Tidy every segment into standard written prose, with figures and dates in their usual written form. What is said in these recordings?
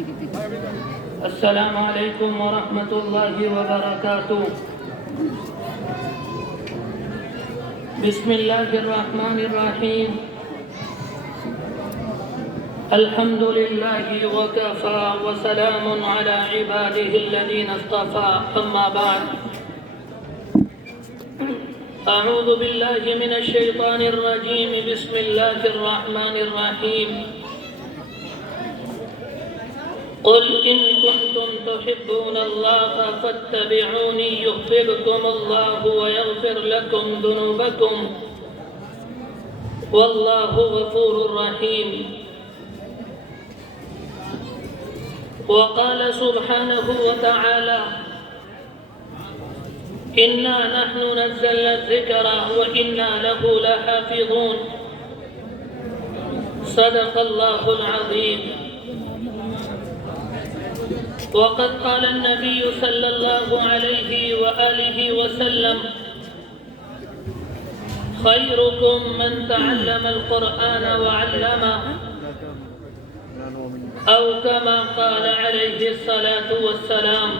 السلام علیکم ورحمۃ اللہ وبرکاتہ۔ بسم اللہ الرحمن الرحیم۔ الحمد للہ وکفی وسلام علی عباده الذین اصطفی، اما بعد۔ اعوذ باللہ من الشیطان الرجیم، بسم اللہ الرحمن الرحیم۔ قل إن كنتم تحبون الله فاتبعوني يحببكم الله ويغفر لكم ذنوبكم والله غفور رحيم۔ وقال سبحانه وتعالى إنا نحن نزلنا الذكر وإنا له لحافظون۔ صدق الله العظيم۔ وقد قال النبي صلى الله عليه وآله وسلم خيركم من تعلم القرآن وعلمه، أو كما قال عليه الصلاة والسلام۔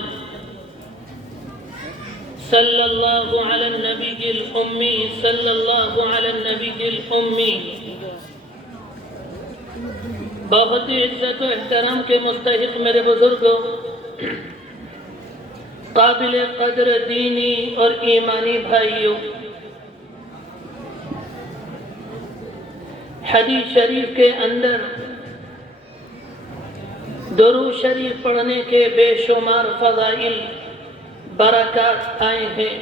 صلى الله على النبي الأمي، صلى الله على النبي الأمي۔ بہت ہی عزت و احترام کے مستحق میرے بزرگوں، قابل قدر دینی اور ایمانی بھائیوں، حدیث شریف کے اندر درود شریف پڑھنے کے بے شمار فضائل برکات آئے ہیں۔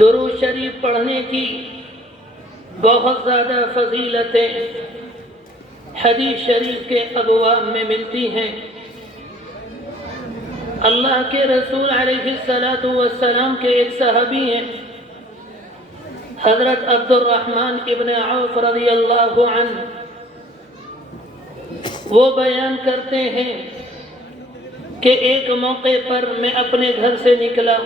درود شریف پڑھنے کی بہت زیادہ فضیلتیں حدیث شریف کے ابواب میں ملتی ہیں۔ اللہ کے رسول علیہ السلام کے ایک صحابی ہیں، حضرت عبد الرحمن ابن عوف رضی اللہ عنہ۔ وہ بیان کرتے ہیں کہ ایک موقع پر میں اپنے گھر سے نکلا،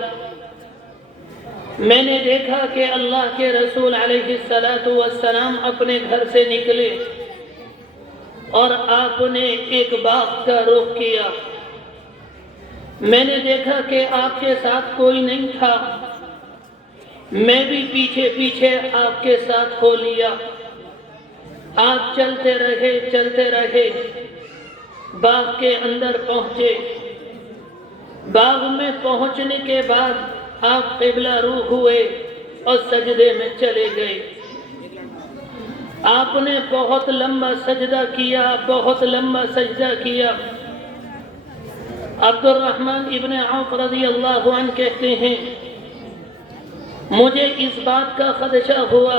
میں نے دیکھا کہ اللہ کے رسول علیہ السلام اپنے گھر سے نکلے اور آپ نے ایک باغ کا رخ کیا۔ میں نے دیکھا کہ آپ کے ساتھ کوئی نہیں تھا، میں بھی پیچھے پیچھے آپ کے ساتھ ہو لیا۔ آپ چلتے رہے، باغ کے اندر پہنچے۔ باغ میں پہنچنے کے بعد آپ قبلہ رو ہوئے اور سجدے میں چلے گئے۔ آپ نے بہت لمبا سجدہ کیا۔ عبد الرحمن ابن عوف رضی اللہ عنہ کہتے ہیں مجھے اس بات کا خدشہ ہوا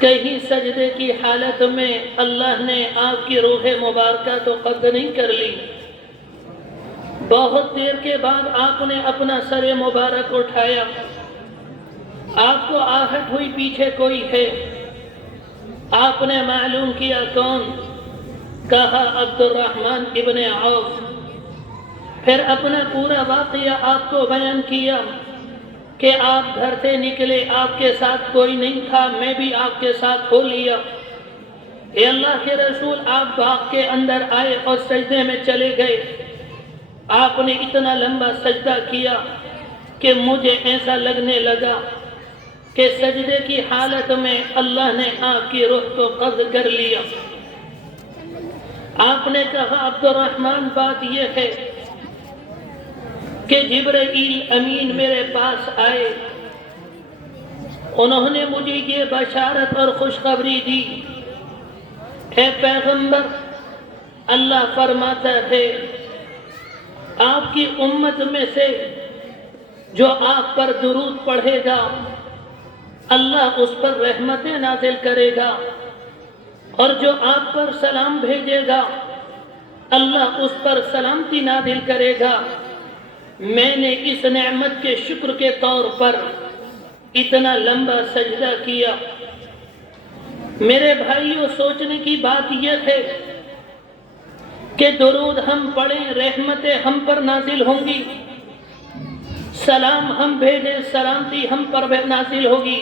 کہیں سجدے کی حالت میں اللہ نے آپ کی روح مبارکہ تو قبض نہیں کر لی۔ بہت دیر کے بعد آپ نے اپنا سر مبارک اٹھایا، آپ کو آہٹ ہوئی پیچھے کوئی ہے۔ آپ نے معلوم کیا کون؟ کہا عبد الرحمن ابن عوف۔ پھر اپنا پورا واقعہ آپ کو بیان کیا کہ آپ گھر سے نکلے، آپ کے ساتھ کوئی نہیں تھا، میں بھی آپ کے ساتھ ہو لیا۔ اے اللہ کے رسول، آپ باغ کے اندر آئے اور سجدے میں چلے گئے۔ آپ نے اتنا لمبا سجدہ کیا کہ مجھے ایسا لگنے لگا کہ سجدے کی حالت میں اللہ نے آپ کی روح کو قبض کر لیا۔ آپ نے کہا عبد الرحمن، بات یہ ہے کہ جبرائیل امین میرے پاس آئے، انہوں نے مجھے یہ بشارت اور خوشخبری دی، اے پیغمبر، اللہ فرماتا ہے آپ کی امت میں سے جو آپ پر درود پڑھے گا اللہ اس پر رحمتیں نازل کرے گا، اور جو آپ پر سلام بھیجے گا اللہ اس پر سلامتی نازل کرے گا۔ میں نے اس نعمت کے شکر کے طور پر اتنا لمبا سجدہ کیا۔ میرے بھائیوں، سوچنے کی بات یہ ہے کہ درود ہم پڑھیں، رحمتیں ہم پر نازل ہوں گی، سلام ہم بھیجیں، سلامتی ہم پر نازل ہوگی،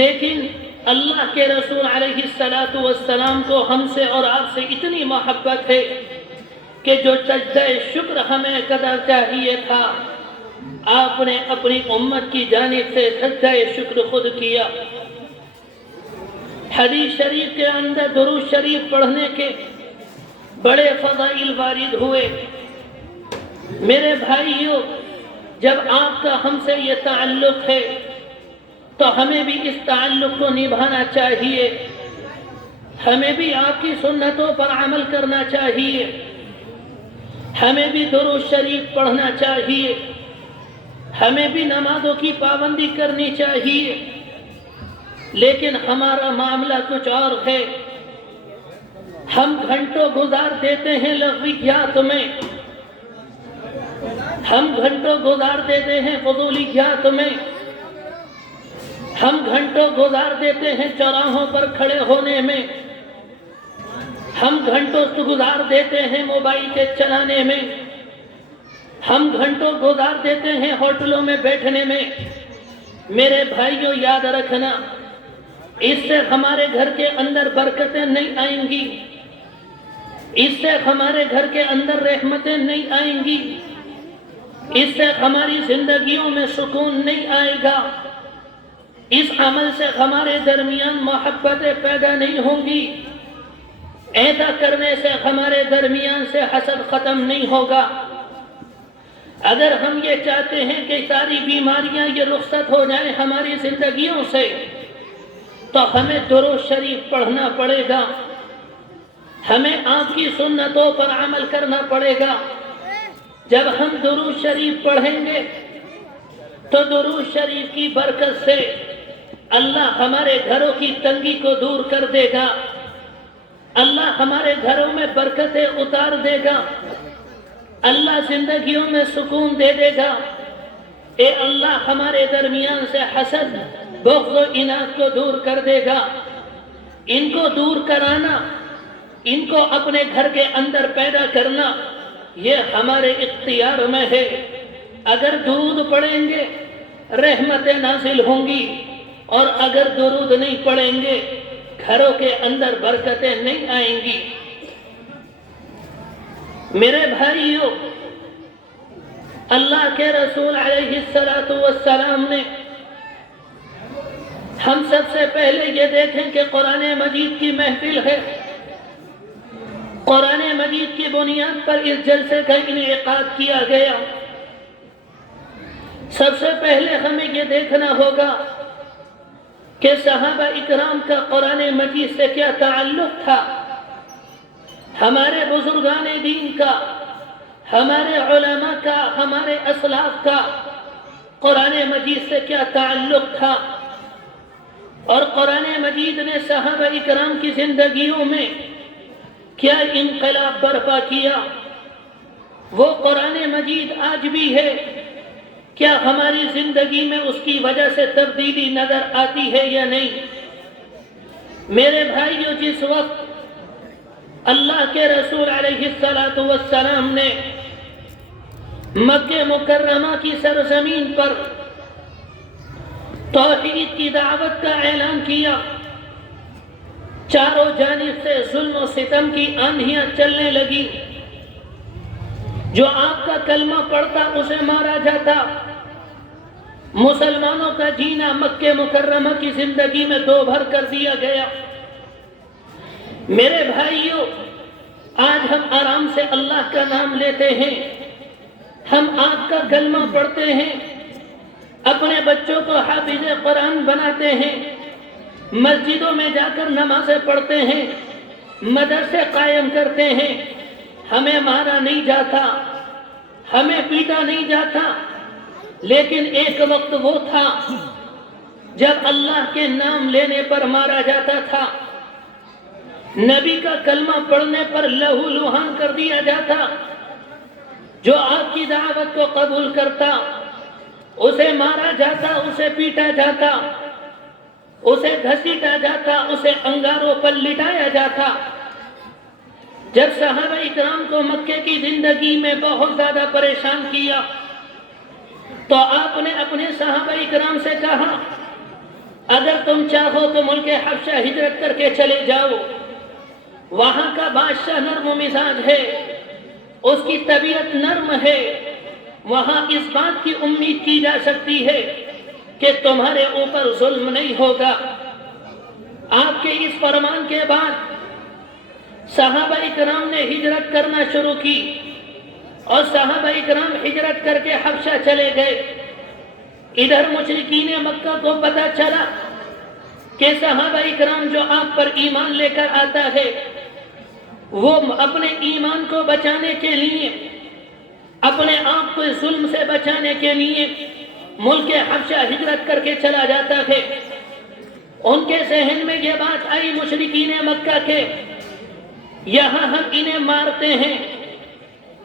لیکن اللہ کے رسول علیہ الصلاۃ والسلام کو ہم سے اور آپ سے اتنی محبت ہے کہ جو سجدہ شکر ہمیں کرنا چاہیے تھا آپ نے اپنی امت کی جانب سے سجدہ شکر خود کیا۔ حدیث شریف کے اندر درود شریف پڑھنے کے بڑے فضائل وارد ہوئے۔ میرے بھائیوں، جب آپ کا ہم سے یہ تعلق ہے تو ہمیں بھی اس تعلق کو نبھانا چاہیے، ہمیں بھی آپ کی سنتوں پر عمل کرنا چاہیے، ہمیں بھی درود شریف پڑھنا چاہیے، ہمیں بھی نمازوں کی پابندی کرنی چاہیے۔ لیکن ہمارا معاملہ کچھ اور ہے، ہم گھنٹوں گزار دیتے ہیں لغویات میں، ہم گھنٹوں گزار دیتے ہیں فضولیات میں، ہم گھنٹوں گزار دیتے ہیں چوراہوں پر کھڑے ہونے میں، ہم گھنٹوں گزار دیتے ہیں موبائل کے چلانے میں، ہم گھنٹوں گزار دیتے ہیں ہوٹلوں میں بیٹھنے میں۔ میرے بھائیوں، یاد رکھنا، اس سے ہمارے گھر کے اندر برکتیں نہیں آئیں گی، اس سے ہمارے گھر کے اندر رحمتیں نہیں آئیں گی، اس سے ہماری زندگیوں میں سکون نہیں آئے گا، اس عمل سے ہمارے درمیان محبتیں پیدا نہیں ہوں گی، ایسا کرنے سے ہمارے درمیان سے حسد ختم نہیں ہوگا۔ اگر ہم یہ چاہتے ہیں کہ ساری بیماریاں یہ رخصت ہو جائیں ہماری زندگیوں سے، تو ہمیں درود شریف پڑھنا پڑے گا، ہمیں آپ کی سنتوں پر عمل کرنا پڑے گا۔ جب ہم درود شریف پڑھیں گے تو درود شریف کی برکت سے اللہ ہمارے گھروں کی تنگی کو دور کر دے گا، اللہ ہمارے گھروں میں برکتیں اتار دے گا، اللہ زندگیوں میں سکون دے دے گا۔ اے اللہ ہمارے درمیان سے حسد، بغض و اناد کو دور کر دے گا۔ ان کو دور کرانا، ان کو اپنے گھر کے اندر پیدا کرنا، یہ ہمارے اختیار میں ہے۔ اگر درود پڑھیں گے رحمتیں نازل ہوں گی، اور اگر درود نہیں پڑھیں گے گھروں کے اندر برکتیں نہیں آئیں گی۔ میرے بھائیوں، اللہ کے رسول علیہ الصلاۃ والسلام نے ہم سب سے پہلے یہ دیکھیں کہ قرآن مجید کی محفل ہے، قرآن مجید کی بنیاد پر اس جلسے کا انعقاد کیا گیا۔ سب سے پہلے ہمیں یہ دیکھنا ہوگا کہ صحابہ اکرام کا قرآن مجید سے کیا تعلق تھا، ہمارے بزرگان دین کا، ہمارے علماء کا، ہمارے اسلاف کا قرآن مجید سے کیا تعلق تھا، اور قرآن مجید نے صحابہ اکرام کی زندگیوں میں کیا انقلاب برپا کیا۔ وہ قرآن مجید آج بھی ہے، کیا ہماری زندگی میں اس کی وجہ سے تبدیلی نظر آتی ہے یا نہیں؟ میرے بھائیوں، جس وقت اللہ کے رسول علیہ الصلاۃ والسلام نے مکہ مکرمہ کی سرزمین پر توحید کی دعوت کا اعلان کیا، چاروں جانب سے ظلم و ستم کی آندھیاں چلنے لگی، جو آپ کا کلمہ پڑھتا اسے مارا جاتا، مسلمانوں کا جینا مکہ مکرمہ کی زندگی میں دو بھر کر دیا گیا۔ میرے بھائیوں، آج ہم آرام سے اللہ کا نام لیتے ہیں، ہم آپ کا کلمہ پڑھتے ہیں، اپنے بچوں کو حافظ قرآن بناتے ہیں، مسجدوں میں جا کر نمازیں پڑھتے ہیں، مدرسے قائم کرتے ہیں، ہمیں مارا نہیں جاتا، ہمیں پیٹا نہیں جاتا، لیکن ایک وقت وہ تھا جب اللہ کے نام لینے پر مارا جاتا تھا، نبی کا کلمہ پڑھنے پر لہو لہان کر دیا جاتا، جو آپ کی دعوت کو قبول کرتا اسے مارا جاتا، اسے پیٹا جاتا، اسے گھسیٹا جاتا، اسے انگاروں پر لٹایا جاتا۔ جب صحابہ اکرام کو مکے کی زندگی میں بہت زیادہ پریشان کیا تو آپ نے اپنے صحابہ اکرام سے کہا اگر تم چاہو تو ملک حبشہ ہجرت کر کے چلے جاؤ، وہاں کا بادشاہ نرم و مزاج ہے، اس کی طبیعت نرم ہے، وہاں اس بات کی امید کی جا سکتی ہے کہ تمہارے اوپر ظلم نہیں ہوگا۔ آپ کے اس فرمان کے بعد صحابہ اکرام نے ہجرت کرنا شروع کی، اور صحابہ اکرام ہجرت کر کے حبشہ چلے گئے۔ ادھر مشرکین مکہ کو پتہ چلا کہ صحابہ اکرام جو آپ پر ایمان لے کر آتا ہے، وہ اپنے ایمان کو بچانے کے لیے، اپنے آپ کو ظلم سے بچانے کے لیے ملک حبشہ ہجرت کر کے چلا جاتا ہے۔ ان کے ذہن میں یہ بات آئی مشرکین مکہ کے، یہاں ہم انہیں مارتے ہیں،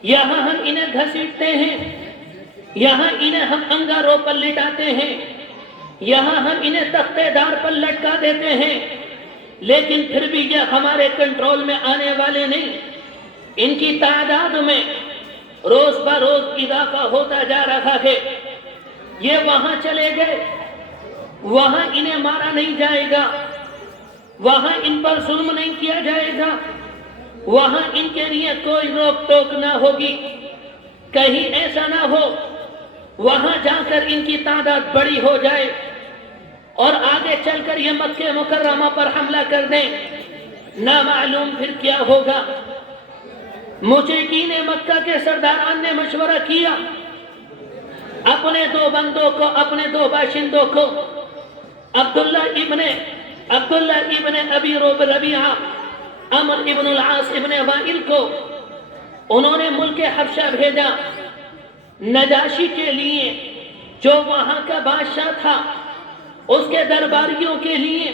یہاں ہم انہیں گھسیٹتے ہیں، یہاں انہیں ہم انگاروں پر لٹاتے ہیں، یہاں ہم انہیں تختے دار پر لٹکا دیتے ہیں، لیکن پھر بھی یہ ہمارے کنٹرول میں آنے والے نہیں۔ ان کی تعداد میں روز بروز اضافہ ہوتا جا رہا ہے۔ یہ وہاں چلے گئے، وہاں انہیں مارا نہیں جائے گا، وہاں ان پر ظلم نہیں کیا جائے گا، وہاں ان کے لیے کوئی روک ٹوک نہ ہوگی۔ کہیں ایسا نہ ہو وہاں جا کر ان کی تعداد بڑی ہو جائے اور آگے چل کر یہ مکہ مکرمہ پر حملہ کر دیں، نہ معلوم پھر کیا ہوگا۔ مشرکین مکہ کے سرداران نے مشورہ کیا، اپنے دو بندوں کو، اپنے دو باشندوں کو، عبداللہ ابن ابی ربیعہ، عمر ابن العاص ابن وائل کو انہوں نے ملک حبشہ بھیجا نجاشی کے لیے، جو وہاں کا بادشاہ تھا، اس کے درباریوں کے لیے،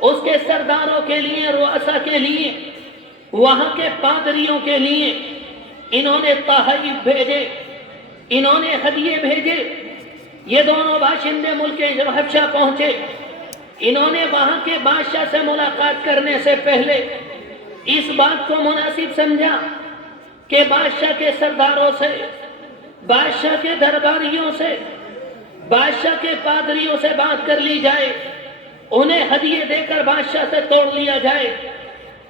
اس کے سرداروں کے لیے، رؤسا کے لیے، وہاں کے پادریوں کے لیے انہوں نے تحائف بھیجے، انہوں نے ہدیے بھیجے۔ یہ دونوں باشندے ملک حبشہ پہنچے، انہوں نے وہاں کے بادشاہ سے ملاقات کرنے سے پہلے اس بات کو مناسب سمجھا کہ بادشاہ کے سرداروں سے، بادشاہ کے درباریوں سے، بادشاہ کے پادریوں سے بات کر لی جائے، انہیں ہدیے دے کر بادشاہ سے توڑ لیا جائے۔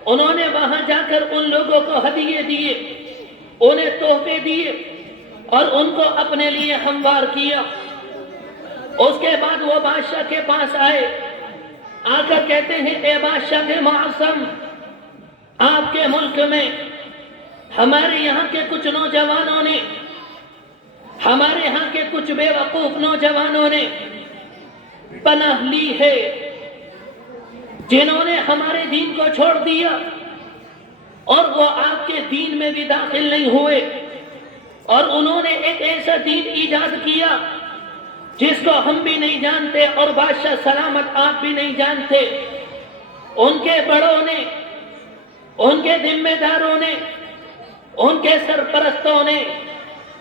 انہوں نے وہاں جا کر ان لوگوں کو ہدیے دیے، انہیں تحفے دیے اور ان کو اپنے لیے ہموار کیا۔ اس کے بعد وہ بادشاہ کے پاس آئے، آ کر کہتے ہیں اے بادشاہ کے معظم، آپ کے ملک میں ہمارے یہاں کے کچھ نوجوانوں نے، ہمارے یہاں کے کچھ بے وقوف نوجوانوں نے پناہ لی ہے، جنہوں نے ہمارے دین کو چھوڑ دیا اور وہ آپ کے دین میں بھی داخل نہیں ہوئے، اور انہوں نے ایک ایسا دین ایجاد کیا جس کو ہم بھی نہیں جانتے اور بادشاہ سلامت آپ بھی نہیں جانتے۔ ان کے بڑوں نے، ان کے ذمہ داروں نے، ان کے سرپرستوں نے،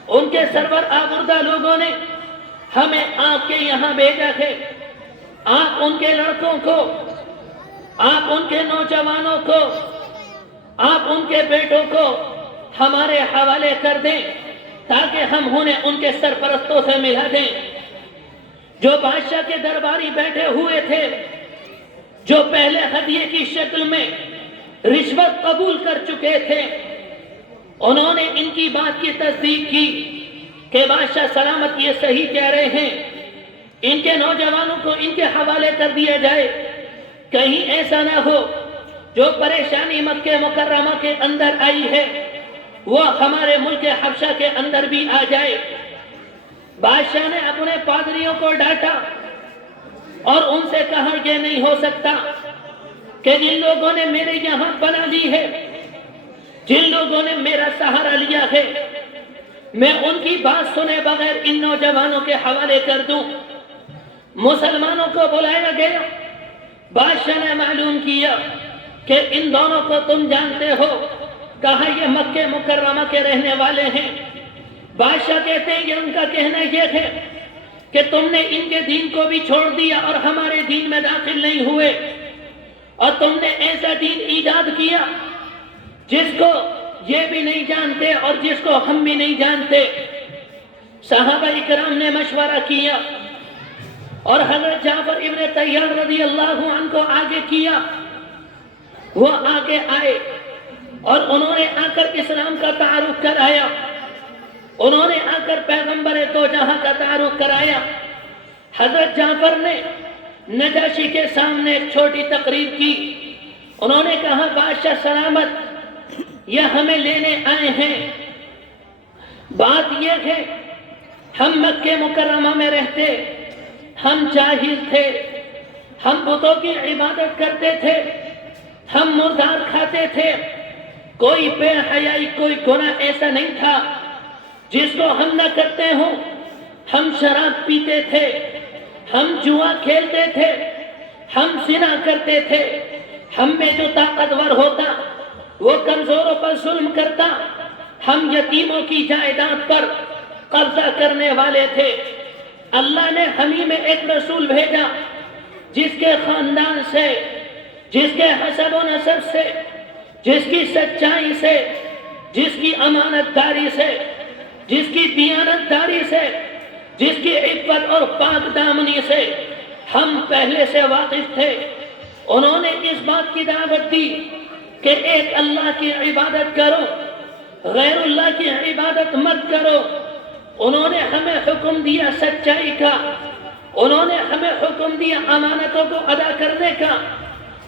ان کے سرور آوردہ لوگوں نے ہمیں آپ کے یہاں بھیجا ہے۔ آپ ان کے لڑکوں کو، آپ ان کے نوجوانوں کو، آپ ان کے بیٹوں کو ہمارے حوالے کر دیں تاکہ ہم انہیں ان کے سرپرستوں سے ملا دیں۔ جو بادشاہ کے درباری بیٹھے ہوئے تھے، جو پہلے ہدیے کی شکل میں رشوت قبول کر چکے تھے، انہوں نے ان کی بات کی تصدیق کی کہ بادشاہ سلامت یہ صحیح کہہ رہے ہیں، ان کے نوجوانوں کو ان کے حوالے کر دیا جائے، کہیں ایسا نہ ہو جو پریشانی مکہ مکرمہ کے اندر آئی ہے وہ ہمارے ملک حبشہ کے اندر بھی آ جائے۔ بادشاہ نے اپنے پادریوں کو ڈانٹا اور ان سے کہا یہ نہیں ہو سکتا کہ جن لوگوں نے میرے یہاں پناہ لی ہے، جن لوگوں نے میرا سہارا لیا ہے، میں ان کی بات سنے بغیر ان نوجوانوں کے حوالے کر دوں۔ مسلمانوں کو بلایا گیا، بادشاہ نے معلوم کیا کہ ان دونوں کو تم جانتے ہو، کہا یہ مکہ مکرمہ کے رہنے والے ہیں۔ بادشاہ کہتے ہیں یہ ان کا کہنا یہ ہے کہ تم نے ان کے دین کو بھی چھوڑ دیا اور ہمارے دین میں داخل نہیں ہوئے، اور تم نے ایسا دین ایجاد کیا جس کو یہ بھی نہیں جانتے اور جس کو ہم بھی نہیں جانتے۔ صحابہ اکرام نے مشورہ کیا، اور حضرت جعفر ابن طیار رضی اللہ عنہ کو آگے کیا. وہ آگے آئے اور انہوں نے آ کر اسلام کا تعارف کرایا. انہوں نے آ کر پیغمبر دو جہاں کا تعارف کرایا. حضرت جعفر نے نجاشی کے سامنے ایک چھوٹی تقریر کی. انہوں نے کہا بادشاہ سلامت، یہ ہمیں لینے آئے ہیں. بات یہ ہے ہم مکہ مکرمہ میں رہتے، ہم جاہل تھے، ہم بتوں کی عبادت کرتے تھے، ہم مردار کھاتے تھے. کوئی بے حیائی، کوئی گناہ ایسا نہیں تھا جس کو ہم نہ کرتے ہوں. ہم شراب پیتے تھے، ہم جوا کھیلتے تھے، ہم زنا کرتے تھے. ہم میں جو طاقتور ہوتا وہ کمزوروں پر ظلم کرتا. ہم یتیموں کی جائیداد پر قبضہ کرنے والے تھے. اللہ نے ہمیں میں ایک رسول بھیجا جس کے خاندان سے، جس کے حسب و نسب سے، جس کی سچائی سے، جس کی امانت داری سے، جس کی دیانت داری سے، جس کی عفت اور پاک دامنی سے ہم پہلے سے واقف تھے. انہوں نے اس بات کی دعوت دی کہ ایک اللہ کی عبادت کرو، غیر اللہ کی عبادت مت کرو. انہوں نے ہمیں حکم دیا سچائی کا، انہوں نے ہمیں حکم دیا امانتوں کو ادا کرنے کا،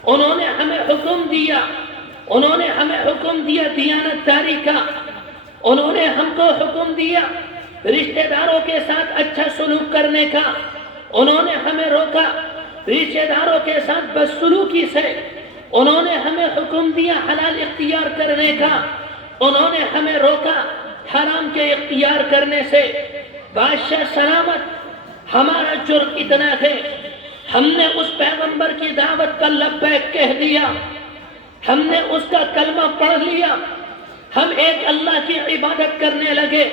انہوں نے ہمیں حکم دیا، انہوں نے ہمیں حکم دیا دیانت داری کا، انہوں نے ہم کو حکم دیا رشتہ داروں کے ساتھ اچھا سلوک کرنے کا. انہوں نے ہمیں روکا رشتہ داروں کے ساتھ بدسلوکی سے. انہوں نے ہمیں حکم دیا حلال اختیار کرنے کا، انہوں نے ہمیں روکا حرام کے اختیار کرنے سے. بادشاہ سلامت، ہمارا جرم اتنا ہے ہم نے اس پیغمبر کی دعوت پر لبیک کہہ دیا، ہم نے اس کا کلمہ پڑھ لیا، ہم ایک اللہ کی عبادت کرنے لگے،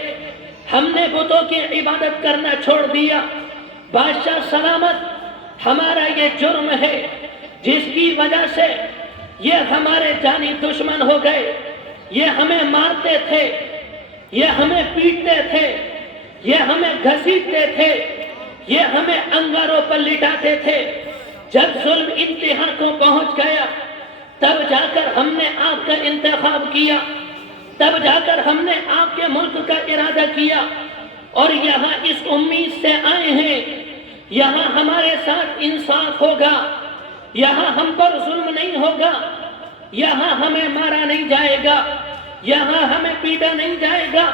ہم نے بتوں کی عبادت کرنا چھوڑ دیا. بادشاہ سلامت، ہمارا یہ جرم ہے جس کی وجہ سے یہ ہمارے جانی دشمن ہو گئے. یہ ہمیں مارتے تھے، یہ ہمیں پیٹتے تھے، یہ ہمیں گھسیٹتے تھے، یہ ہمیں انگاروں پر لٹاتے تھے. جب ظلم انتہا کو پہنچ گیا تب جا کر ہم نے آپ کا انتخاب کیا، تب جا کر ہم نے آپ کے ملک کا ارادہ کیا اور یہاں اس امید سے آئے ہیں یہاں ہمارے ساتھ انصاف ہوگا، یہاں ہم پر ظلم نہیں ہوگا، یہاں ہمیں مارا نہیں جائے گا، یہاں ہمیں پیٹا نہیں جائے گا.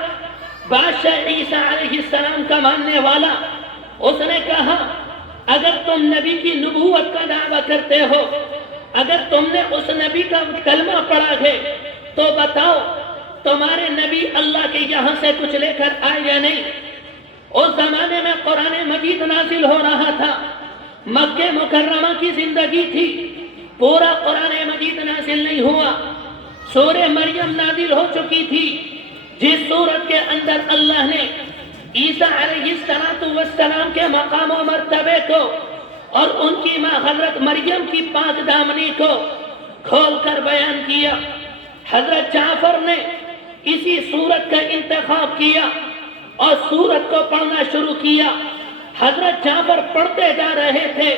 بادشاہ عیسیٰ علیہ السلام کا ماننے والا، اس نے کہا اگر تم نبی کی نبوت کا دعویٰ کرتے ہو، اگر تم نے اس نبی کا کلمہ پڑھا ہے تو بتاؤ تمہارے نبی اللہ کے یہاں سے کچھ لے کر آئے یا نہیں. اس زمانے میں قرآن مجید نازل ہو رہا تھا، مکہ مکرمہ کی زندگی تھی، پورا قرآن مجید نازل نہیں ہوا. سورہ مریم نازل ہو چکی تھی جس سورت کے اندر اللہ نے عیسیٰ علیہ السلام کے مقام و مرتبے کو اور ان کی ماں حضرت مریم کی پاک دامنی کو کھول کر بیان کیا. حضرت جعفر نے اسی سورت کا انتخاب کیا اور سورت کو پڑھنا شروع کیا. حضرت جعفر پڑھتے جا رہے تھے،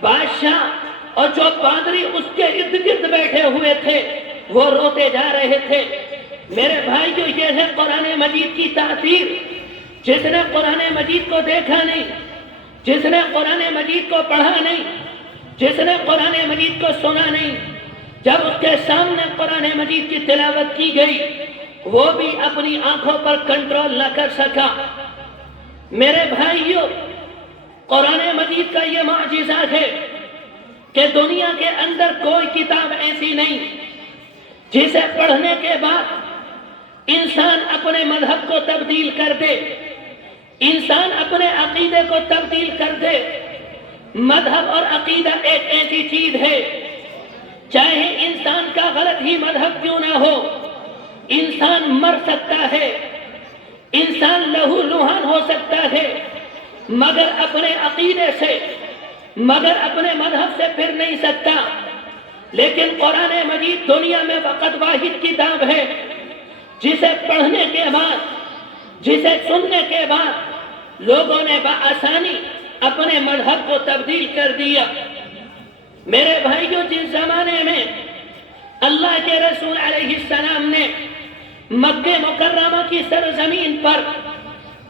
بادشاہ اور جو پادری اس کے ارد گرد بیٹھے ہوئے تھے وہ روتے جا رہے تھے. میرے بھائیو، یہ ہے قرآن مجید کی تاثیر. جس نے قرآن مجید کو دیکھا نہیں، جس نے قرآن مجید کو پڑھا نہیں، جس نے قرآن مجید کو سنا نہیں، جب اس کے سامنے قرآن مجید کی تلاوت کی گئی وہ بھی اپنی آنکھوں پر کنٹرول نہ کر سکا. میرے بھائیو، قرآن مجید کا یہ معجزہ ہے کہ دنیا کے اندر کوئی کتاب ایسی نہیں جسے پڑھنے کے بعد انسان اپنے مذہب کو تبدیل کر دے، انسان اپنے عقیدے کو تبدیل کر دے. مذہب اور عقیدہ ایک ایسی چیز ہے، چاہے انسان کا غلط ہی مذہب کیوں نہ ہو، انسان مر سکتا ہے، انسان لہو لہان ہو سکتا ہے، مگر اپنے عقیدے سے، مگر اپنے مذہب سے پھر نہیں سکتا. لیکن قرآن مجید دنیا میں فقط واحد کتاب ہے جسے پڑھنے کے بعد، جسے سننے کے بعد لوگوں نے بآسانی اپنے مذہب کو تبدیل کر دیا۔ میرے بھائیوں، جس زمانے میں اللہ کے رسول علیہ السلام نے مکہ مکرمہ کی سرزمین پر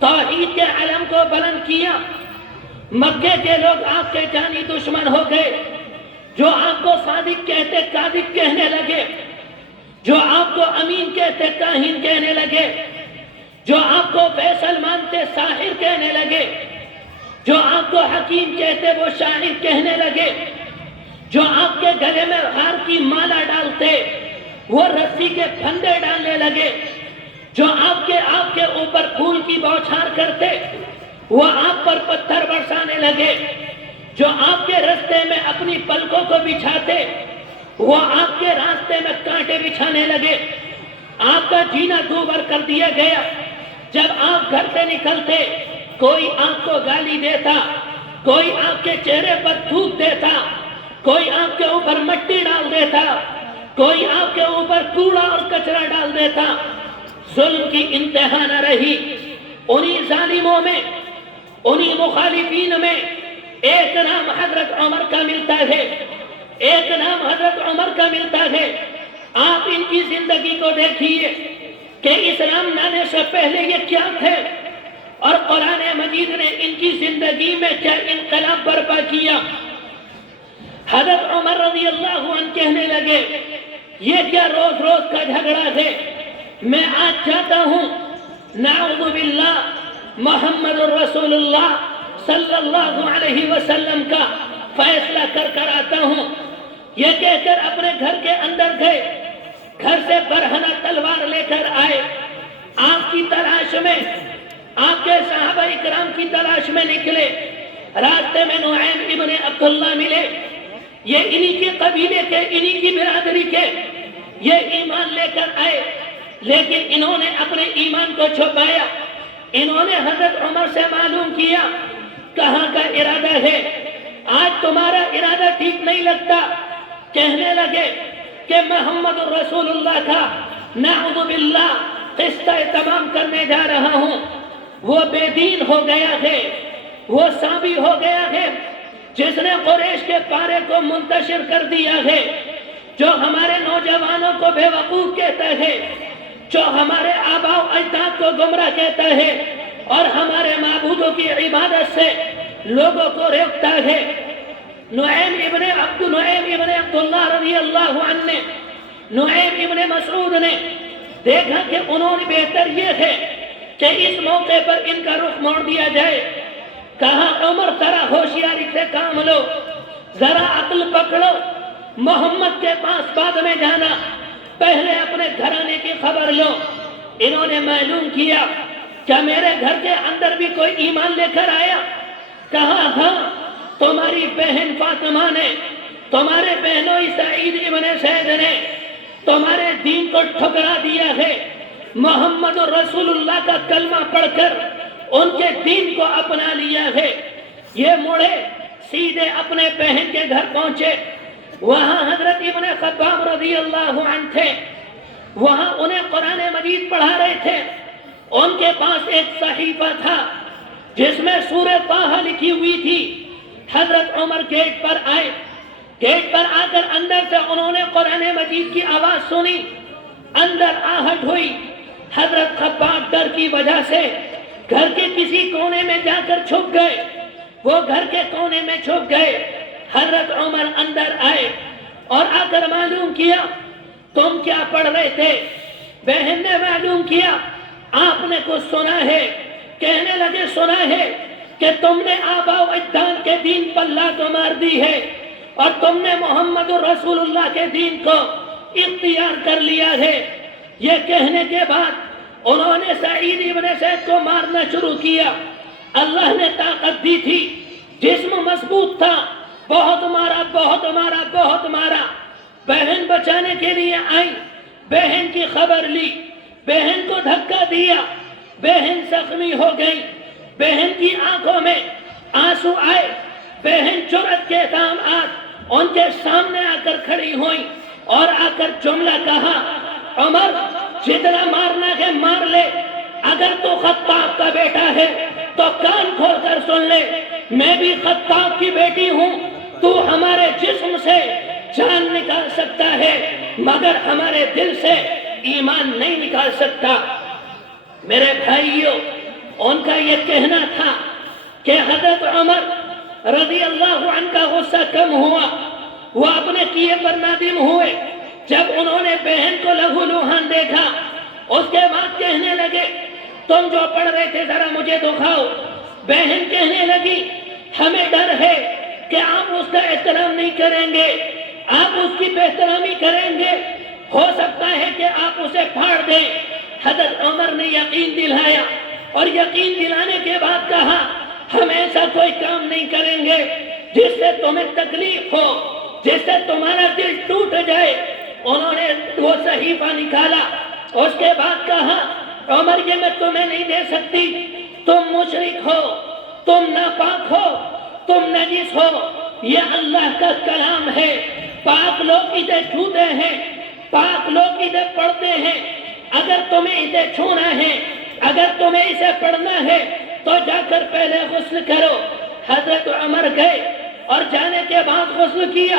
توحید کے علم کو بلند کیا، مکے کے لوگ آپ کے جانی دشمن ہو گئے، جو آپ کو صادق کہتے کاذب کہنے لگے، جو آپ کو امین کہتے کاہن کہنے لگے، جو آپ کو فیصل مانتے ساحر کہنے لگے، جو آپ کو حکیم کہتے وہ شاعر کہنے لگے، جو آپ کے گلے میں ہار کی مالا ڈالتے وہ رسی کے پھندے ڈالنے لگے، جو آپ کے اوپر پھول کی بوچھار کرتے وہ آپ پر پتھر برسانے لگے، جو آپ کے راستے میں اپنی پلکوں کو بچھاتے وہ آپ کے راستے میں کانٹے بچھانے لگے، آپ کا جینا دوبر کر دیا گیا۔ جب آپ گھر سے نکلتے کوئی آپ کو گالی دیتا، کوئی آپ کے چہرے پر تھوک دیتا، کوئی آپ کے اوپر مٹی ڈال دیتا، کوئی آپ کے اوپر کوڑا اور کچرا ڈال دیتا، ظلم کی انتہا نہ رہی۔ انہی ظالموں میں، انہی مخالفین میں ایک نام حضرت عمر کا ملتا ہے، ایک نام حضرت عمر کا ملتا ہے۔ آپ ان کی زندگی کو دیکھیے کہ اسلام لانے سے پہلے یہ کیا تھے اور قرآن مجید نے ان کی زندگی میں کیا انقلاب برپا کیا۔ حضرت عمر رضی اللہ عنہ کہنے لگے یہ کیا روز روز کا جھگڑا ہے، میں آج چاہتا ہوں نعوذ باللہ محمد رسول اللہ صلی اللہ علیہ وسلم کا فیصلہ کر آتا ہوں۔ یہ کہہ کر اپنے گھر کے اندر گئے، گھر سے برہنہ تلوار لے کر آئے، آپ کی تلاش میں، آپ کے صحابہ اکرام کی تلاش میں نکلے۔ راستے میں نعیم ابن عبداللہ ملے، یہ انہی کے قبیلے کے، انہی کی برادری کے، یہ ایمان لے کر آئے، لیکن انہوں نے اپنے ایمان کو چھپایا۔ انہوں نے حضرت عمر سے معلوم کیا کہاں کا ارادہ ہے، آج تمہارا ارادہ ٹھیک نہیں لگتا۔ کہنے لگے کہ محمد رسول اللہ کا نعوذ باللہ قصہ تمام کرنے جا رہا ہوں، وہ بے دین ہو گیا ہے، وہ سابی ہو گیا ہے جس نے قریش کے پارے کو منتشر کر دیا ہے، جو ہمارے نوجوانوں کو بے وقوف کہتا ہے، جو ہمارے آباء و اجداد کو گمراہ کہتا ہے اور ہمارے معبودوں کی عبادت سے لوگوں کو روکتا ہے۔ نعیم ابن عبداللہ رضی اللہ عنہ نے، نعیم ابن مسعود نے دیکھا کہ انہوں نے بہتر یہ ہے کہ اس موقع پر ان کا رخ موڑ دیا جائے۔ کہا عمر ذرا ہوشیاری سے کام لو، ذرا عقل پکڑو، محمد کے پاس بعد میں جانا، پہلے اپنے گھرانے کی خبر لو۔ انہوں نے معلوم کیا کیا میرے گھر کے اندر بھی کوئی ایمان لے کر آیا؟ کہا ہاں، تمہاری بہن فاطمہ نے، تمہارے بہنوئی سعید ابن زید نے تمہارے دین کو ٹھکرا دیا ہے، محمد رسول اللہ کا کلمہ پڑھ کر ان کے دین کو اپنا لیا ہے۔ یہ مڑے سیدھے اپنے بہن کے گھر پہنچے، وہاں حضرت ابن خباب رضی اللہ عنہ تھے، وہاں انہیں قرآن مجید پڑھا رہے تھے۔ ان کے پاس ایک صحیفہ تھا جس میں سورہ طٰہٰ لکھی ہوئی تھی۔ حضرت عمر گیٹ پر آئے، گیٹ پر آ کر اندر سے انہوں نے قرآن مجید کی آواز سنی، اندر آہٹ ہوئی۔ حضرت خباب ڈر کی وجہ سے گھر کے کسی کونے میں جا کر چھپ گئے، وہ گھر کے کونے میں چھپ گئے۔ حضرت عمر اندر آئے اور آ کر معلوم کیا تم کیا پڑھ رہے تھے؟ بہن نے معلوم کیا آپ نے کچھ سنا ہے۔ کہنے لگے سنا ہے کہ تم نے آباء و اجداد کے دین پر لات مار دی ہے اور تم نے محمد رسول اللہ کے دین کو اختیار کر لیا ہے۔ یہ کہنے کے بعد انہوں نے سعید ابن زید کو مارنا شروع کیا۔ اللہ نے طاقت دی تھی، جسم مضبوط تھا، بہت مارا بہت مارا بہت مارا۔ بہن بچانے کے لیے آئی، بہن کی خبر لی، بہن کو دھکا دیا، بہن زخمی ہو گئی، بہن کی آنکھوں میں آنسو آئے۔ بہن جرأت کے ساتھ ان کے سامنے آ کر کھڑی ہوئی اور آ کر جملہ کہا، عمر جتنا مارنا ہے مار لے، اگر تو خطاب کا بیٹا ہے تو کان کھول کر سن لے، میں بھی خطاب کی بیٹی ہوں، تو ہمارے جسم سے جان نکال سکتا ہے مگر ہمارے دل سے ایمان نہیں نکال سکتا۔ میرے بھائیوں، ان کا یہ کہنا تھا کہ حضرت عمر رضی اللہ عنہ کا غصہ کم ہوا، وہ اپنے کیے پر نادم ہوئے جب انہوں نے بہن کو لہو لوہان دیکھا۔ اس کے بعد کہنے لگے تم جو پڑھ رہے تھے ذرا مجھے دکھاؤ۔ بہن کہنے لگی ہمیں ڈر ہے کہ آپ اس کا احترام نہیں کریں گے، آپ اس کی بے احترامی کریں گے، ہو سکتا ہے کہ آپ اسے پھاڑ دیں۔ حضرت عمر نے یقین دلایا اور یقین دلانے کے بعد کہا ہم ایسا کوئی کام نہیں کریں گے جس سے تمہیں تکلیف ہو، جس سے تمہارا دل ٹوٹ جائے۔ انہوں نے وہ صحیفہ نکالا، اس کے بعد کہا عمر یہ میں تمہیں نہیں دے سکتی، تم مشرک ہو، تم ناپاک ہو، تم نجس ہو، یہ اللہ کا کلام ہے، پاک لوگ اسے چھوتے ہیں، پاک لوگ اسے پڑھتے ہیں، اگر تمہیں اسے چھونا ہے، اگر تمہیں اسے پڑھنا ہے تو جا کر پہلے غسل کرو۔ حضرت عمر گئے اور جانے کے بعد غسل کیا،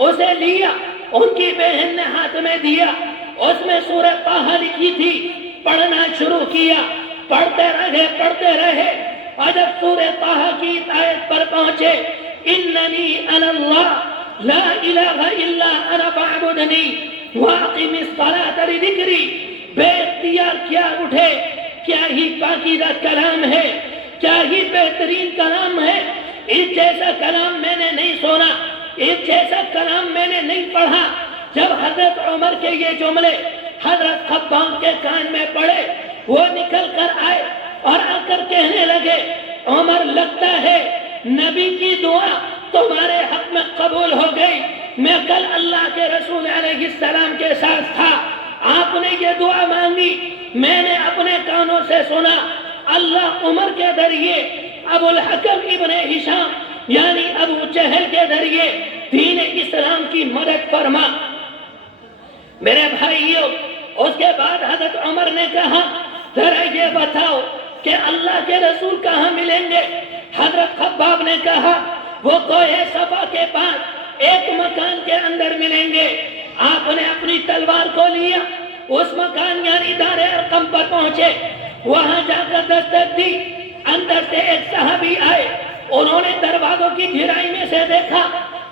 اسے لیا، ان کی بہن نے ہاتھ میں دیا، اس میں سورہ طٰہٰ لکھی تھی، پڑھنا شروع کیا، پڑھتے رہے اور جب سورہ طٰہٰ کی آیت پر پہنچے اننی انا اللہ لا الہ الا انا فاعبدنی واقم الصلاۃ لذکری، بے اختیار کیا اٹھے، کیا ہی پاکیزہ کلام ہے، کیا ہی بہترین کلام ہے، اس جیسا کلام میں نے نہیں سنا، اس جیسا کلام میں نے نہیں پڑھا۔ جب حضرت عمر کے یہ جملے حضرت خباب کے کان میں پڑے، وہ نکل کر آئے اور آ کر کہنے لگے عمر لگتا ہے نبی کی دعا تمہارے حق میں قبول ہو گئی، میں کل اللہ کے رسول علیہ السلام کے ساتھ تھا، آپ نے یہ دعا مانگی، میں نے اپنے کانوں سے سنا، اللہ عمر کے ذریعے ابو الحکم ابن ہشام یعنی ابو جہل کے ذریعے دین اسلام کی مدد فرما۔ میرے بھائیوں، اس کے بعد حضرت عمر نے کہا ذرا یہ بتاؤ کہ اللہ کے رسول کہاں ملیں گے؟ حضرت خباب نے کہا وہ کوہ صفا کے پاس ایک مکان کے اندر ملیں گے۔ آپ نے اپنی تلوار کو لیا، اس مکان یعنی دار ارقم پر پہنچے، وہاں جا کر دستک دی، اندر سے ایک صحابی آئے، انہوں نے دروازوں کی گھرائی میں سے دیکھا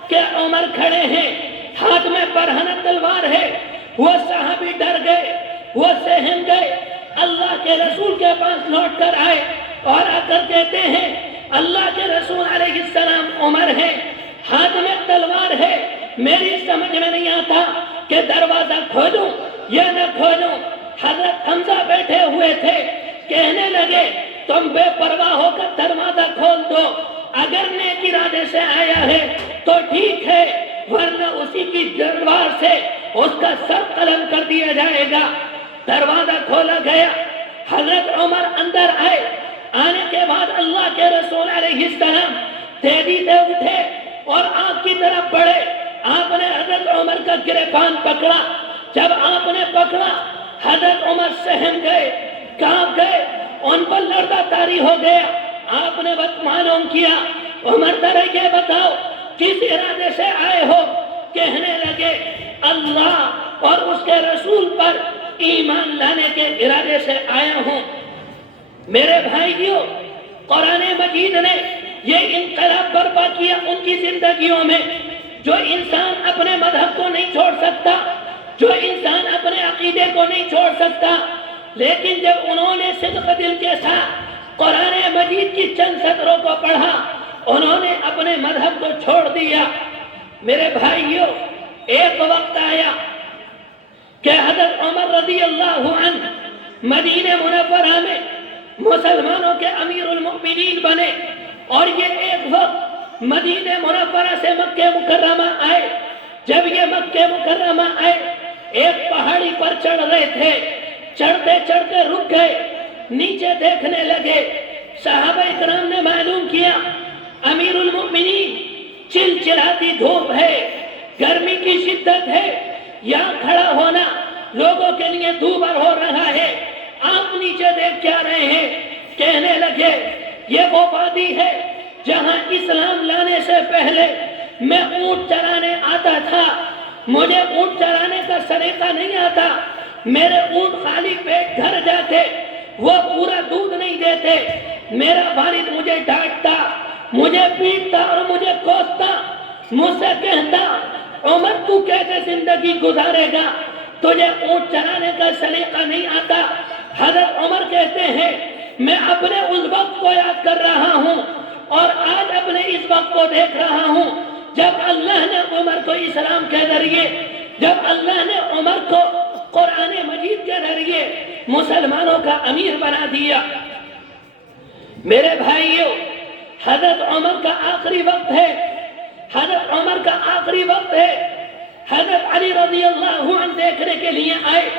کہ عمر کھڑے ہیں، ہاتھ میں برہنہ تلوار ہے۔ وہ صحابی ڈر گئے، وہ سہم گئے، اللہ کے رسول کے پاس لوٹ کر آئے اور آ کر کہتے ہیں اللہ کے رسول علیہ السلام عمر ہے، ہاتھ میں تلوار ہے، میری سمجھ میں نہیں آتا کہ دروازہ کھولوں یا نہ کھولوں۔ حضرت حمزہ بیٹھے ہوئے تھے، کہنے لگے تم بے پرواہ ہو کر دروازہ کھول دو، اگر نیک ارادے سے آیا ہے تو ٹھیک ہے، ورنہ اسی کی تلوار سے اس کا سر قلم کر دیا جائے گا۔ دروازہ کھولا گیا، حضرت عمر اندر آئے، آنے کے بعد اللہ کے رسول علیہ السلام تیزی سے اٹھے اور آنکھ کی طرف بڑھے۔ آپ نے حضرت عمر کا گریبان پکڑا، جب آپ نے پکڑا حضرت عمر سہم گئے، کانپ گئے، ان پر لرزہ طاری ہو گیا۔ آپ نے بات معلوم کیا عمر ذرا یہ بتاؤ کس ارادے سے آئے ہو؟ کہنے لگے اللہ اور اس کے رسول پر ایمان لانے کے ارادے سے آیا ہوں۔ میرے بھائیوں، قرآن مجید نے یہ انقلاب برپا کیا ان کی زندگیوں میں۔ جو انسان اپنے مذہب کو نہیں چھوڑ سکتا، جو انسان اپنے عقیدے کو نہیں چھوڑ سکتا، لیکن جب انہوں نے صدق دل کے ساتھ قرآن مجید کی چند سطروں کو پڑھا، انہوں نے اپنے مذہب کو چھوڑ دیا۔ میرے بھائیوں، ایک وقت آیا کہ حضرت عمر رضی اللہ عنہ مدینہ منورہ میں مسلمانوں کے امیر المؤمنین بنے، اور یہ ایک وقت مدینہ منورہ سے مکہ مکرمہ آئے۔ جب یہ مکہ مکرمہ آئے، ایک پہاڑی پر چڑھ رہے تھے، چڑھتے چڑھتے رک گئے، نیچے دیکھنے لگے۔ صحابہ اکرام نے معلوم کیا امیر المؤمنین چلچلاتی دھوپ ہے، گرمی کی شدت ہے، یہاں کھڑا ہونا لوگوں کے لیے دوبھر ہو رہا ہے، آپ نیچے دیکھ کیا رہے ہیں؟ کہنے لگے یہ وہ وادی ہے جہاں اسلام لانے سے پہلے میں اونٹ چرانے آتا تھا، مجھے اونٹ چرانے کا سلیقہ نہیں آتا، میرے اونٹ خالی پیٹ گھر جاتے، وہ پورا دودھ نہیں دیتے، میرا والد مجھے ڈانٹتا، مجھے پیٹتا اور مجھے کوستا، مجھ سے کہتا عمر تو کیسے زندگی گزارے گا، تجھے اونٹ چرانے کا سلیقہ نہیں آتا۔ حضرت عمر کہتے ہیں میں اپنے اس وقت کو یاد کر رہا ہوں اور آج اپنے اس وقت کو دیکھ رہا ہوں جب اللہ نے عمر کو اسلام کے ذریعے، جب اللہ نے عمر کو قرآن مجید کے ذریعے مسلمانوں کا امیر بنا دیا۔ میرے بھائیوں، حضرت عمر کا آخری وقت ہے، حضرت عمر کا آخری وقت ہے۔ حضرت علی رضی اللہ عنہ دیکھنے کے لیے آئے،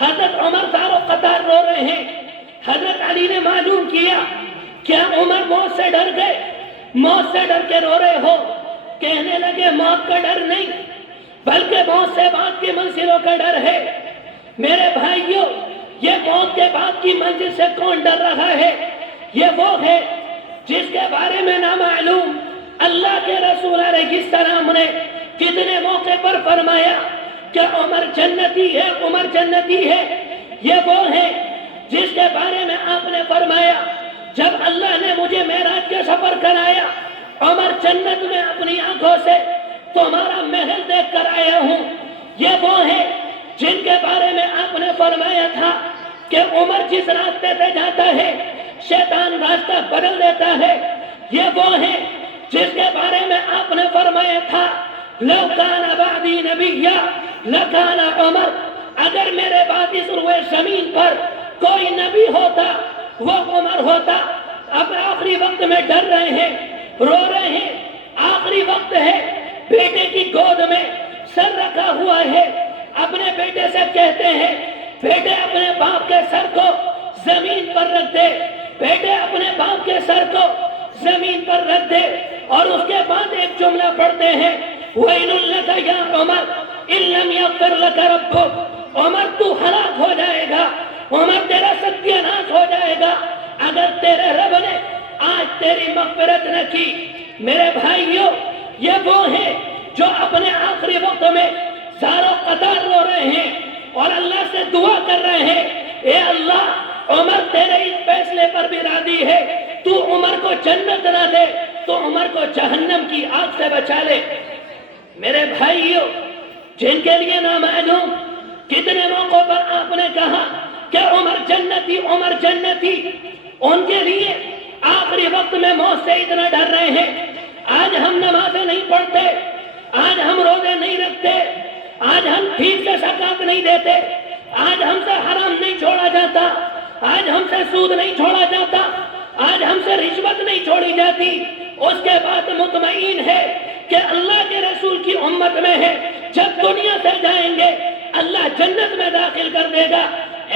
حضرت عمر تارو قطار رو رہے ہیں۔ حضرت علی نے معلوم کیا کیا عمر موت سے ڈر گئے؟ موت سے ڈر کے رو رہے ہو؟ کہنے لگے موت کا ڈر نہیں بلکہ موت سے بعد کی منزلوں کا ڈر ہے۔ میرے بھائیوں، یہ موت کے بعد کی منزل سے کون ڈر رہا ہے؟ یہ وہ ہے جس کے بارے میں نامعلوم اللہ کے رسول علیہ السلام نے کتنے موقع پر فرمایا کہ عمر جنتی ہے، عمر جنتی ہے۔ یہ وہ ہے جس کے بارے میں آپ نے فرمایا جب اللہ نے مجھے معراج کے سفر کرایا، عمر جنت میں اپنی آنکھوں سے تمہارا محل دیکھ کر آیا ہوں۔ یہ وہ ہے جن کے بارے میں آپ نے فرمایا تھا کہ عمر جس راستے سے جاتا ہے شیطان راستہ بدل دیتا ہے۔ یہ وہ ہے جس کے بارے میں آپ نے فرمایا تھا لو کان بعدی نبیا لکان عمر، اگر میرے بعد اس روئے زمین پر کوئی نبی ہوتا وہ عمر ہوتا۔ اب آخری وقت میں ڈر رہے ہیں، رو رہے ہیں، آخری وقت ہے، بیٹے کی گود میں سر رکھا ہوا ہے، اپنے بیٹے سے کہتے ہیں بیٹے اپنے باپ کے سر کو زمین پر رکھ دے، بیٹے اپنے باپ کے سر کو زمین پر رکھ دے، اور اس کے بعد ایک جملہ پڑھتے ہیں وَيْلٌ لَكَ يَا عُمَرْ إِن لَّمْ يَغْفِرْ لَكَ رَبُّكَ، عمر تو ہلاک ہو جائے گا، عمر تیرا ستیہ ناش ہو جائے گا اگر تیرے رب نے آج تیری مغفرت نہ کی۔ میرے بھائیوں، یہ وہ ہیں جو اپنے آخری وقت میں زارو قطار رو رہے ہیں اور اللہ سے دعا کر رہے ہیں اے اللہ عمر تیرے اس فیصلے پر بھی راضی ہے، تو عمر کو جنت نہ دے تو عمر کو جہنم کی آگ سے بچا لے۔ میرے بھائیوں، جن کے لیے نامعلوم کتنے موقعوں پر آپ نے کہا کہ عمر جنتی، عمر جنتی، ان کے لیے آخری وقت میں موت سے اتنا ڈر رہے ہیں۔ آج ہم نمازیں نہیں پڑھتے، آج ہم روزے نہیں رکھتے، آج ہم ٹھیک سے زکات نہیں دیتے، آج ہم سے حرام نہیں چھوڑا جاتا، آج ہم سے سود نہیں چھوڑا جاتا، آج ہم سے رشوت نہیں چھوڑی جاتی، اس کے بعد مطمئن ہے کہ اللہ کے رسول کی امت میں ہے، جب دنیا سے جائیں گے اللہ جنت میں داخل کر دے گا۔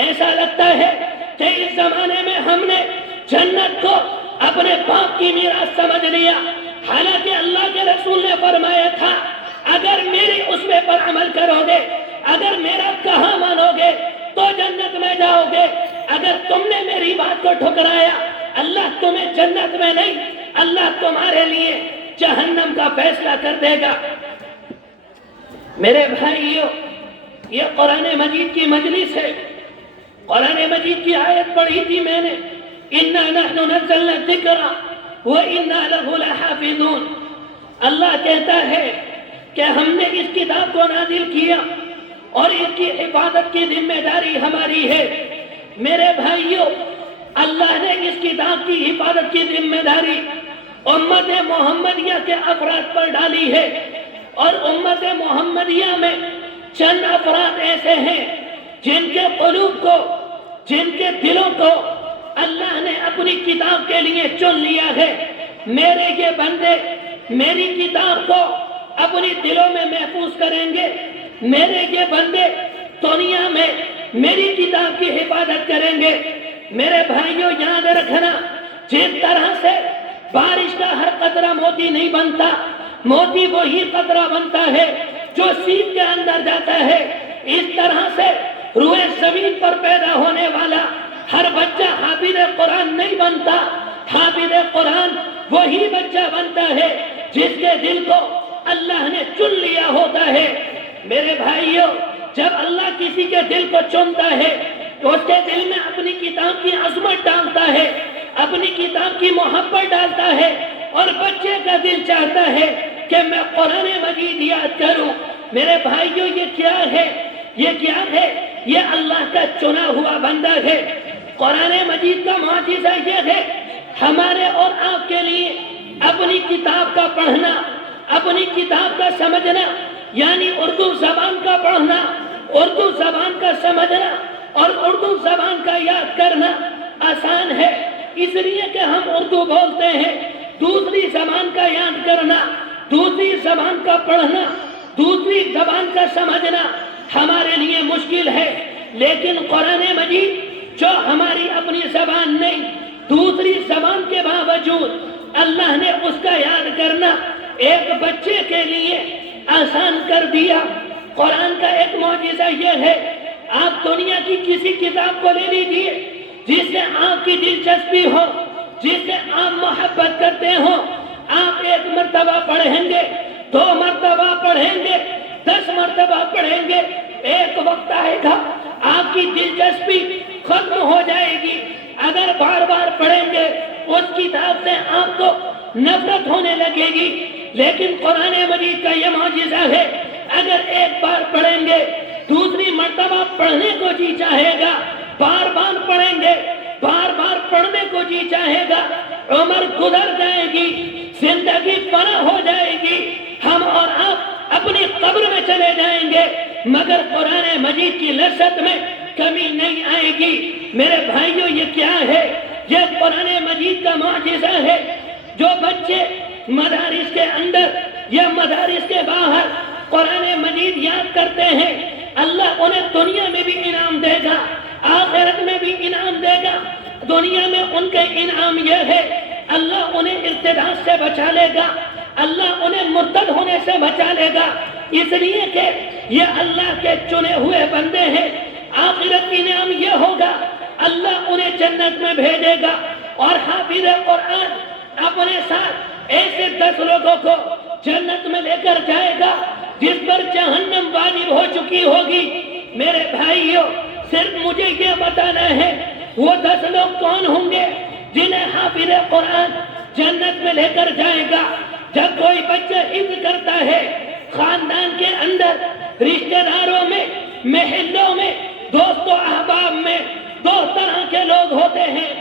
ایسا لگتا ہے کہ اس زمانے میں ہم نے جنت کو اپنے باپ کی میراث سمجھ لیا، حالانکہ اللہ کے رسول نے فرمایا تھا اگر میری اسوے پر عمل کرو گے، اگر میرا کہا مانو گے تو جنت میں جاؤ گے، اگر تم نے میری بات کو ٹھکرایا اللہ تمہیں جنت میں نہیں، اللہ تمہارے لیے جہنم کا فیصلہ کر دے گا۔ میرے بھائیوں، یہ قرآن مجید کی مجلس ہے، قرآن مجید کی آیت پڑھی تھی میں نے اِنَّا نَحْنُ نَزَّلْنَا الذِّكْرَ وَإِنَّا لَهُ لَحَافِظُونَ۔ اللہ کہتا ہے کہ ہم نے اس کتاب کو نازل کیا اور اس کی حفاظت کی ذمہ داری ہماری ہے۔ میرے بھائیوں، اللہ نے اس کتاب کی حفاظت کی ذمہ داری امت محمدیہ کے افراد پر ڈالی ہے، اور امت محمدیہ میں چند افراد ایسے ہیں جن کے قلوب کو، جن کے دلوں کو اللہ نے اپنی کتاب کے لیے چن لیا ہے۔ میرے یہ بندے میری کتاب کو اپنی دلوں میں محفوظ کریں گے، میرے یہ بندے دنیا میں میری کتاب کی حفاظت کریں گے۔ میرے بھائیوں، یاد رکھنا، جس طرح سے بارش کا ہر قطرہ موتی نہیں بنتا، موتی وہی قطرہ بنتا ہے جو سیپ کے اندر جاتا ہے، اس طرح سے روئے زمین پر پیدا ہونے والا ہر بچہ حافظ قرآن نہیں بنتا۔ حافظ قرآن وہی بچہ بنتا ہے جس کے دل کو اللہ نے چن لیا ہوتا ہے۔ میرے بھائیوں، جب اللہ کسی کے دل کو چنتا ہے تو اس کے دل میں اپنی کتاب کی عظمت ڈالتا ہے، اپنی کتاب کی محبت ڈالتا ہے، اور بچے کا دل چاہتا ہے کہ میں قرآن مجید یاد کروں۔ میرے بھائیوں، یہ کیا ہے؟ یہ کیا ہے؟ یہ اللہ کا چنا ہوا بندہ ہے۔ قرآن مجید کا معجزہ یہ ہے ہمارے اور آپ کے لیے اپنی کتاب کا پڑھنا، اپنی کتاب کا سمجھنا، یعنی اردو زبان کا پڑھنا، اردو زبان کا سمجھنا اور اردو زبان کا یاد کرنا آسان ہے، اس لیے کہ ہم اردو بولتے ہیں۔ دوسری زبان کا یاد کرنا، دوسری زبان کا پڑھنا، دوسری زبان کا سمجھنا ہمارے لیے مشکل ہے، لیکن قرآن مجید جو ہماری اپنی زبان نہیں، دوسری زبان کے باوجود اللہ نے اس کا یاد کرنا ایک بچے کے لیے آسان کر دیا۔ قرآن کا ایک معجزہ یہ ہے، آپ دنیا کی کسی کتاب کو لے لیجیے جس سے آپ کی دلچسپی ہو، جس سے آپ محبت کرتے ہو، آپ ایک مرتبہ پڑھیں گے، 2 مرتبہ پڑھیں گے، 10 مرتبہ پڑھیں گے، ایک وقت آئے گا آپ کی دلچسپی ختم ہو جائے گی۔ اگر بار بار پڑھیں گے اس کتاب سے آپ کو نفرت ہونے لگے گی، لیکن قرآن مجید کا یہ معجزہ ہے، اگر ایک بار پڑھیں گے دوسری مرتبہ پڑھنے کو جی چاہے گا، بار بار پڑھیں گے بار بار پڑھنے کو جی چاہے گا۔ عمر گزر جائے گی، زندگی فنا ہو جائے گی، ہم اور آپ اپنی قبر میں چلے جائیں گے، مگر قرآن مجید کی لذت میں کمی نہیں آئے گی۔ میرے بھائیوں، یہ کیا ہے؟ یہ قرآن مجید کا معجزہ ہے۔ جو بچے مدارس کے اندر یا مدارس کے باہر قرآن مجید یاد کرتے ہیں، اللہ انہیں دنیا میں بھی انعام دے گا، آخرت میں بھی انعام دے گا۔ دنیا میں ان کے انعام یہ ہے، اللہ انہیں ارتداد سے بچا لے گا، اللہ انہیں مرتد ہونے سے بچا لے گا، اس لیے کہ یہ اللہ کے چنے ہوئے بندے ہیں۔ آخرت کی انعام یہ ہوگا، اللہ انہیں جنت میں بھیجے گا، اور حافظ قرآن اپنے ساتھ ایسے 10 لوگوں کو جنت میں لے کر جائے گا جس پر جہنم واجب ہو چکی ہوگی۔ میرے بھائیوں، صرف مجھے یہ بتانا ہے وہ 10 لوگ کون ہوں گے جنہیں حافظ قرآن جنت میں لے کر جائے گا۔ جب کوئی بچہ حفظ کرتا ہے، خاندان کے اندر، رشتہ داروں میں، محلوں میں، دوست و احباب میں 2 طرح کے لوگ ہوتے ہیں۔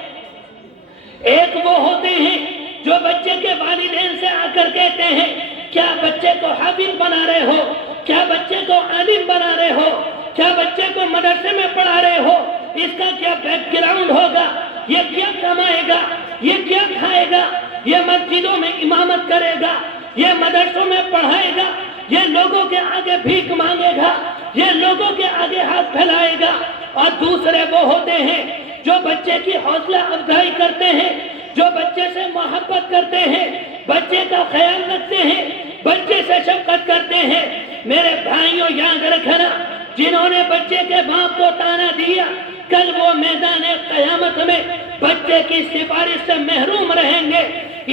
ایک وہ ہوتے ہیں جو بچے کے والدین سے آ کر کہتے ہیں، کیا بچے کو حافظ بنا رہے ہو؟ کیا بچے کو عالم بنا رہے ہو؟ کیا بچے کو مدرسے میں پڑھا رہے ہو؟ اس کا کیا بیک گراؤنڈ ہوگا؟ یہ کیا کمائے گا؟ یہ کیا کھائے گا؟ یہ مسجدوں میں امامت کرے گا، یہ مدرسوں میں پڑھائے گا، یہ لوگوں کے آگے بھیک مانگے گا، یہ لوگوں کے آگے ہاتھ پھیلائے گا۔ اور دوسرے وہ ہوتے ہیں جو بچے کی حوصلہ افزائی کرتے ہیں، جو بچے سے محبت کرتے ہیں، بچے کا خیال رکھتے ہیں، بچے سے شفقت کرتے ہیں۔ میرے بھائیوں، یاد رکھنا، جنہوں نے بچے کے باپ کو تانا دیا، کل وہ میدان قیامت میں بچے کی سفارش سے محروم رہیں گے،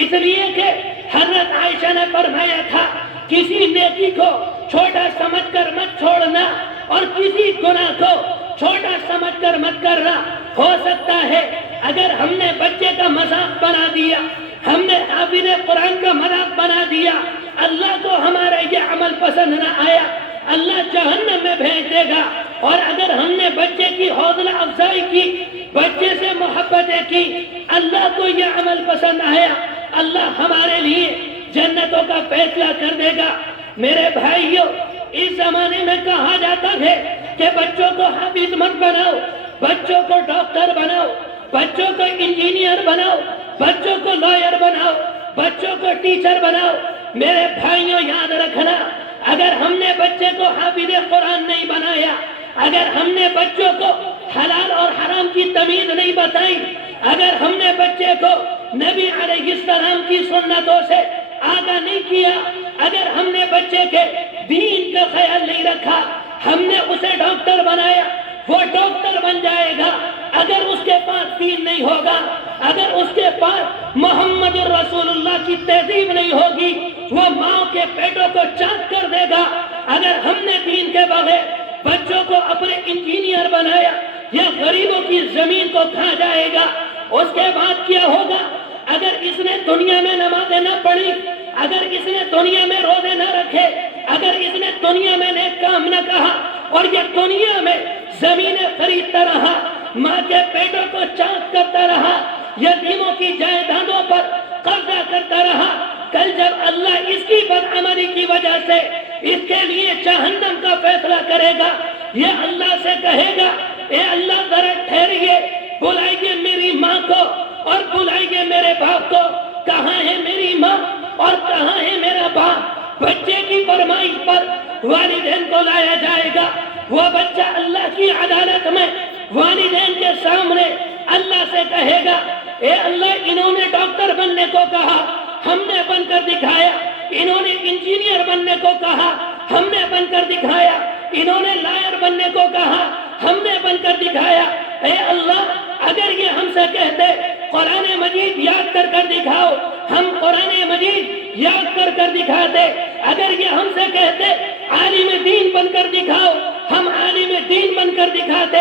اس لیے کہ حضرت عائشہ نے فرمایا تھا، کسی نیکی کو چھوٹا سمجھ کر مت چھوڑنا اور کسی گناہ کو چھوٹا سمجھ کر مت کرنا۔ ہو سکتا ہے اگر ہم نے بچے کا مذاق بنا دیا، ہم نے حافظ قرآن کا مذاق بنا دیا، اللہ کو ہمارا یہ عمل پسند نہ آیا، اللہ جہنم میں بھیج دے گا۔ اور اگر ہم نے بچے کی حوصلہ افزائی کی، بچے سے محبتیں کی، اللہ کو یہ عمل پسند آیا، اللہ ہمارے لیے جنتوں کا فیصلہ کر دے گا۔ میرے بھائیوں، اس زمانے میں کہا جاتا ہے کہ بچوں کو حافظ مت بناؤ، بچوں کو ڈاکٹر بناؤ، بچوں کو انجینئر بناؤ، بچوں کو لائر بناؤ، بچوں کو ٹیچر بناؤ۔ میرے بھائیوں، یاد رکھنا، اگر ہم نے بچے کو حافظ قرآن نہیں بنایا، اگر ہم نے بچوں کو حلال اور حرام کی تمیز نہیں بتائی، اگر ہم نے بچے کو نبی علیہ السلام کی سنتوں سے آگاہ نہیں کیا، اگر ہم نے بچے کے دین کا خیال نہیں رکھا، ہم نے اسے ڈاکٹر بنایا، وہ ڈاکٹر بن جائے گا اگر اس کے پاس دین نہیں ہوگا، اگر اس کے پاس محمد رسول اللہ کی تہذیب نہیں ہوگی، وہ ماں کے پیٹوں کو چاک کر دے گا۔ اگر ہم نے دین کے بغیر بچوں کو اپنے انجینئر بنایا، یا غریبوں کی زمین کو کھا جائے گا۔ اس کے بعد کیا ہوگا؟ اگر اس نے دنیا میں نمازیں نہ پڑھی، اگر اس نے دنیا میں روزے نہ رکھے، اگر اس نے دنیا میں نیک کام نہ کہا، اور یہ دنیا میں زمینیں خریدتا رہا، ماں کے پیٹوں کو چاک کرتا رہا، یتیموں کی جائیدادوں پر قبضہ کرتا رہا، کل جب اللہ اس کی بدعملی کی وجہ سے اس کے لیے جہنم کا فیصلہ کرے گا، یہ اللہ سے کہے گا، اے اللہ ذرا ٹھہریے، بلائیے میری ماں کو اور بلائیے میرے باپ کو۔ کہاں ہے میری ماں اور کہاں ہے میرا باپ؟ بچے کی فرمائش پر والدین کو لایا جائے گا۔ وہ بچہ اللہ کی عدالت میں والدین کے سامنے اللہ سے کہے گا، اے اللہ انہوں نے ڈاکٹر بننے کو کہا، ہم نے بن کر دکھایا، انہوں نے انجینئر بننے کو کہا، ہم نے بن کر دکھایا، انہوں نے لائر بننے کو کہا، ہم نے بن کر دکھایا۔ اے اللہ اگر یہ ہم سے کہتے قرآن مجید یاد کر کر دکھاؤ، ہم قرآن مجید یاد کر کر دکھاتے۔ اگر یہ ہم سے کہتے عالم دین بن کر دکھاؤ، ہم عالم دین بن کر دکھاتے۔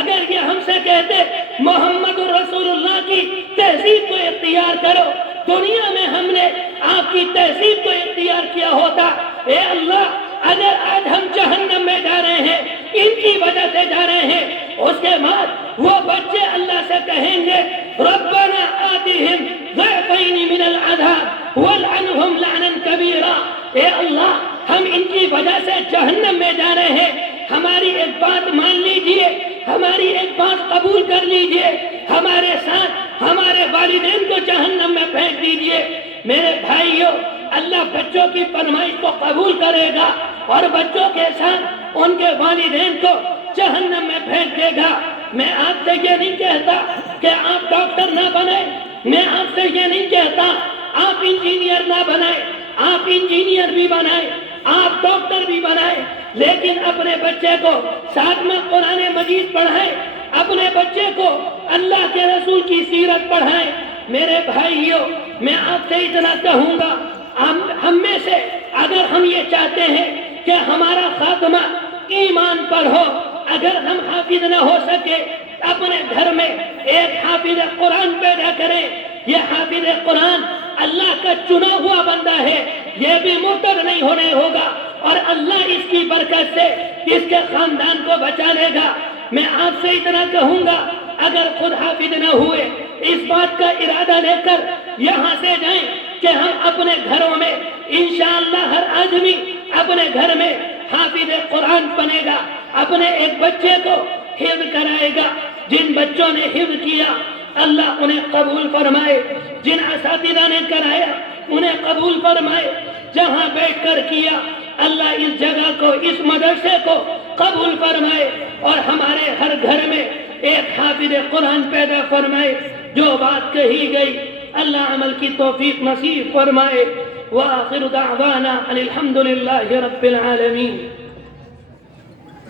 اگر یہ ہم سے کہتے محمد رسول اللہ کی تہذیب کو اختیار کرو، دنیا میں ہم نے آپ کی تہذیب کو اختیار کیا ہوتا۔ اے اللہ اگر آج ہم جہنم میں جا رہے ہیں، ان کی وجہ سے جا رہے ہیں، اس کے بعد وہ بچے اللہ سے کہیں گے ربنا آتِہم ضعفین من العذاب والعنہم لعنا کبیرا۔ اے اللہ ہم ان کی وجہ سے جہنم میں جا رہے ہیں، ہماری ایک بات مان لیجئے، ہماری ایک بات قبول کر لیجئے، ہمارے ساتھ ہمارے والدین کو جہنم میں پھینک دیجئے۔ میرے بھائیوں، اللہ بچوں کی فرمائش کو قبول کرے گا اور بچوں کے ساتھ ان کے والدین کو جہنم میں پھینک دے گا۔ میں آپ سے یہ نہیں کہتا کہ آپ ڈاکٹر نہ بنائیں، میں آپ سے یہ نہیں کہتا آپ انجینئر نہ بنائیں، آپ انجینئر بھی بنائیں، آپ ڈاکٹر بھی بنائیں، لیکن اپنے بچے کو ساتھ میں قرآن مجید پڑھائیں، اپنے بچے کو اللہ کے رسول کی سیرت پڑھائیں۔ میرے بھائیوں، میں آپ سے اتنا کہوں گا، ہم میں سے اگر ہم یہ چاہتے ہیں کہ ہمارا خاتمہ ایمان پر ہو، اگر ہم حافظ نہ ہو سکے، اپنے گھر میں ایک حافظ قرآن پیدا کریں۔ یہ حافظ قرآن اللہ کا چنا ہوا بندہ ہے، یہ بھی مرتد نہیں ہونے ہوگا، اور اللہ اس کی برکت سے اس کے خاندان کو بچا لے گا۔ میں آپ سے اتنا کہوں گا، اگر خود حافظ نہ ہوئے، اس بات کا ارادہ لے کر یہاں سے جائیں کہ ہم اپنے گھروں میں انشاءاللہ ہر آدمی اپنے گھر میں حافظ قرآن بنے گا، اپنے ایک بچے کو حفظ کرائے گا۔ جن بچوں نے حفظ کیا اللہ انہیں قبول فرمائے، جن اساتذہ نے کرایا انہیں قبول فرمائے، جہاں بیٹھ کر کیا اللہ اس جگہ کو، اس مدرسے کو قبول فرمائے، اور ہمارے ہر گھر میں ایک حافظ قرآن پیدا فرمائے۔ جو بات کہی گئی اللہ عمل کی توفیق نصیب فرمائے۔ وآخر دعوانا ان الحمد للہ رب العالمین۔